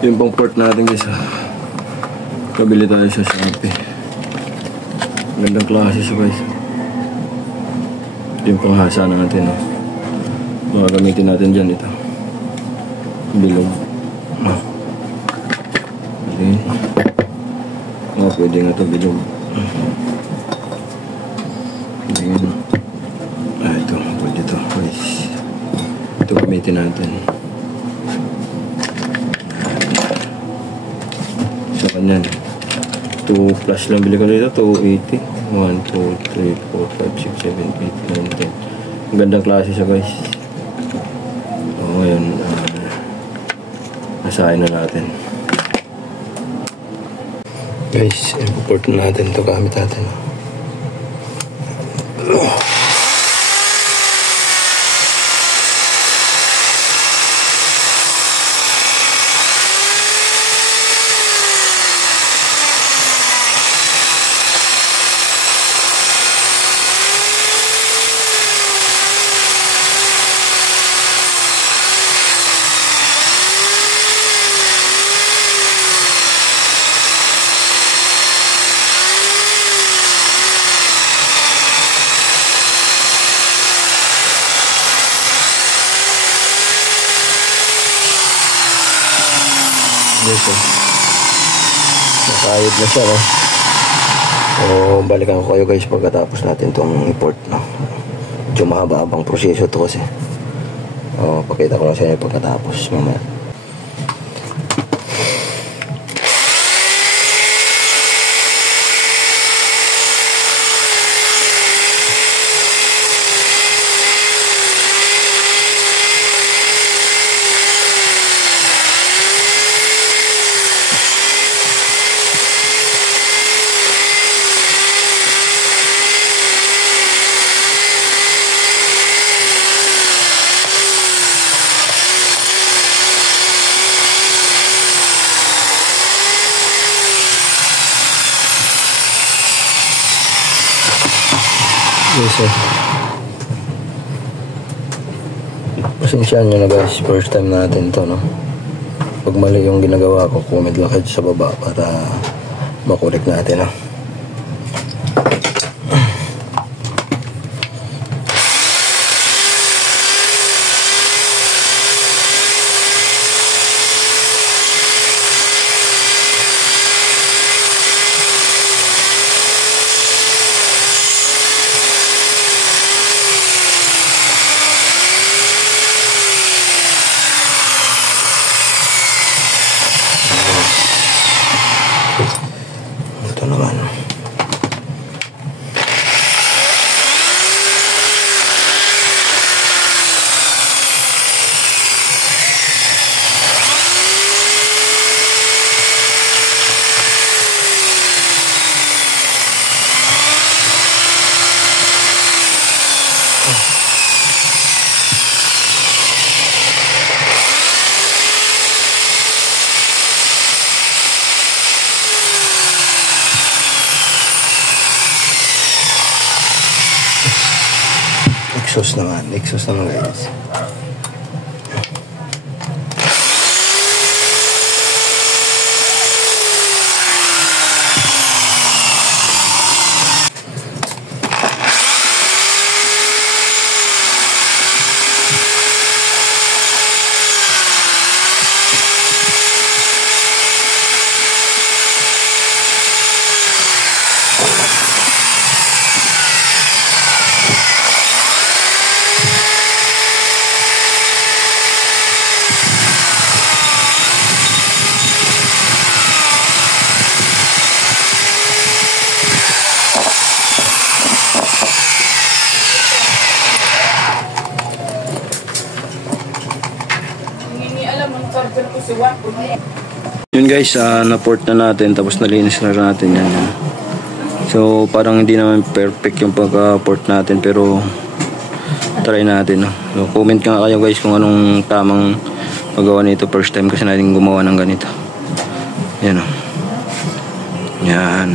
Yung pang port natin guys. Kabili tayo sa Shopee. Gandang klase siya guys. Yung panghasa natin. Mga gamitin natin dyan ito. Bilog. Okay. Pwede nga ito bilog. Ayan. Ito. Pwede ito guys. Ito gamitin natin. So kanyan 2 plus lang bili ko dito. 280. 1, 2, 3, 4, 5, 6, 7, 8, 9, 10. Ang gandang klase siya guys. So ngayon nasahin na natin guys. Import na natin ito gamit natin. Nakayod na siya, no? So, balikan ko kayo guys pagkatapos natin itong import, no? Medyo mahaba-habang proseso ito kasi. Pakita ko lang sa inyo pagkatapos mamaya. Pasensyahan nyo na guys, first time natin to, no? Pag mali yung ginagawa ko, comment lang kayo sa baba para makorek natin, no? Ito naman. Exhaust naman guys. Yun guys, na-port na natin tapos nalinis na natin yan. So parang hindi naman perfect yung pagka-port natin pero try natin. So comment nga kayo guys kung anong tamang paggawa nito. First time kasi natin gumawa ng ganito. Yan o. Yan.